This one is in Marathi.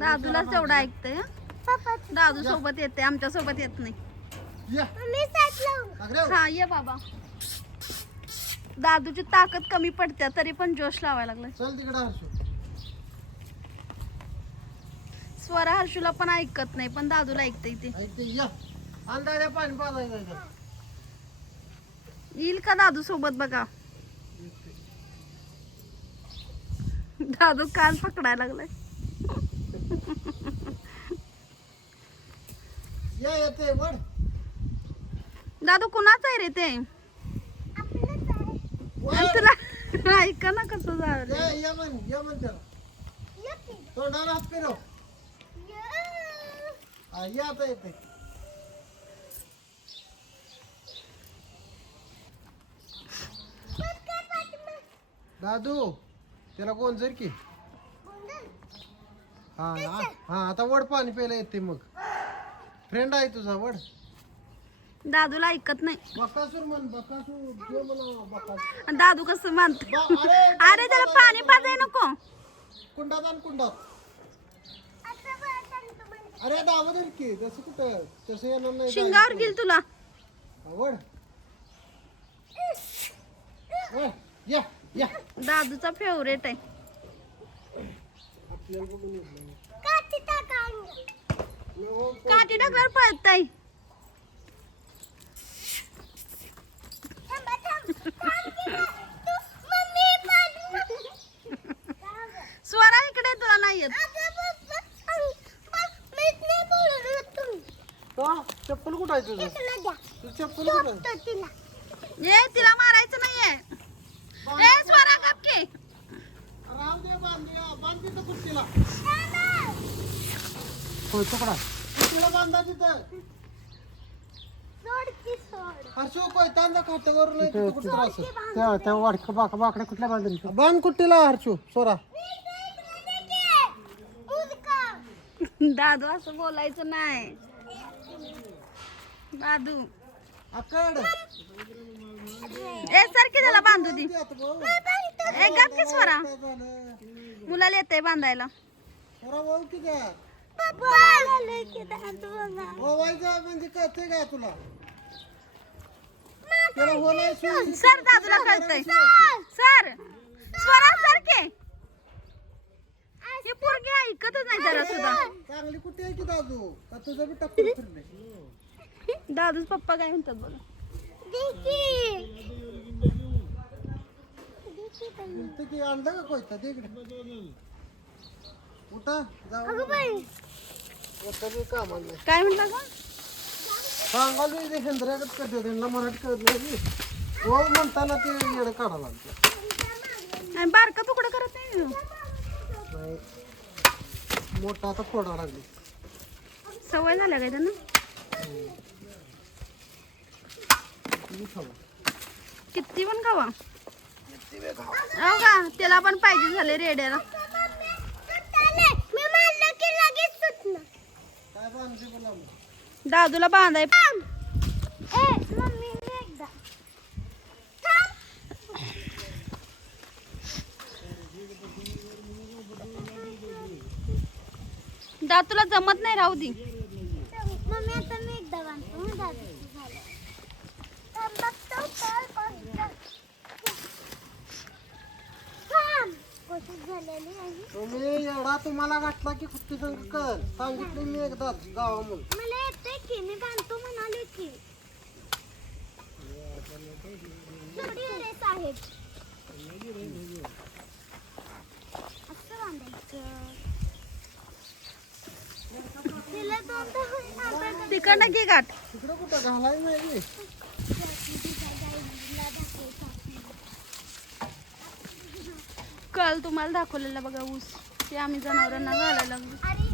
दादूलाच तेवढं ऐकतंय. दादू सोबत येते, आमच्या सोबत येत नाही. हा ये बाबा. दादूची ताकद कमी पडते तरी पण जोश लावायला लागलाय. चल तिकडे हर्षू. स्वरा हर्षूला पण ऐकत नाही पण दादूला ऐकते इथे. या अंदाजा पाणी पाजायचं. येईल का दादू सोबत बघा. दादू कान पकडायला लागलाय. या येते वड. दादू कुणाच आहे रे ते? आणि तुला ऐका ना कसं झालं. या म्हण त्याला. तोंडाला हात फिरव. या आता येते. दादू त्याला कोण जर की. हा हा आता वड पाणी प्यायला येते मग. फ्रेंड आहे तुझा वड. दादूला ऐकत नाही. बकासूर म्हण बकासूर. जे म्हणा बकासूर. दादू कसं मानतो. अरे त्याला पाणी पाजाय नको. कुंडात आण कुंडात. अरे दावत की तसं कुठं तसं येणार नाही. शिंगावर गेल तुला. वड वड या या. दादूचा फेवरेट आहे. आपल्याला बघून येत काठी टाकल्यावर पळताय. स्वरा इकडे तुला नाही येत. चप्पल कुठं आहे तुझं? तुझं चप्पल कुठं आहे? ए तिला मारायचं नाहीये. ए स्वरा गप की. राम दे बांध तिथं कुस्तीला. होय पकडा कुस्तीला बांधा तिथं. हर्षू कोयतांदा खाट्यावर नाही तिथं कुठं असं. त्या वाडकं बाकड्या कुठल्या बांधून बांध कुट्टीला हर्षू सोरा. दादू असं बोलायचं नाही. दादू आकड ए सारखी त्याला बांधू दे. ए गप की स्वरा. मुलाला येते बांधायला. सोरा वाहू की द्या. वावायचं म्हणजे कळतंय का तुला? त्याला होलाय सर दादूला कळतंय. सर स्वरा सारखे. हे पोरगी ऐकतच नाही जरा सुद्धा. चांगली कुठे आहे की दादू? का तुझं बी टक्कर फिरले? दादूच पप्पा काय म्हणतात बघा. की आणलं का कोयता ते इकडे. उठा जाऊ. काम आणलं काय म्हणता का? सांगाल हेंद्र्यागत करते त्यांना मराठी कळत नाही. हो म्हणताना ते येडं काढा लागते. आणि बारका तुकडं करत नाही. नाही मोठा आता फोडा लागली. सवय झाल्या काय त्यांना. किती पण खावा. हो का त्याला पण पाहिजे झाले रेड्याला. दादूला बांधाय. दादूला जमत नाही राहू दे. तुम्ही एवढा तुम्हाला गाठला की कुठे कर सांगितलं मी एकदा गावा म्हणून. मला येते की मी बांधतो म्हणाले की थोडी रेस आहे. असं बांधायचं. तिला दोन तिकडनं की गाठ. तिकडं कुठं घालाय नाही. काल तुम्हाला दाखवलेला बघा ऊस ते आम्ही जनावरांना घालायला लागलो.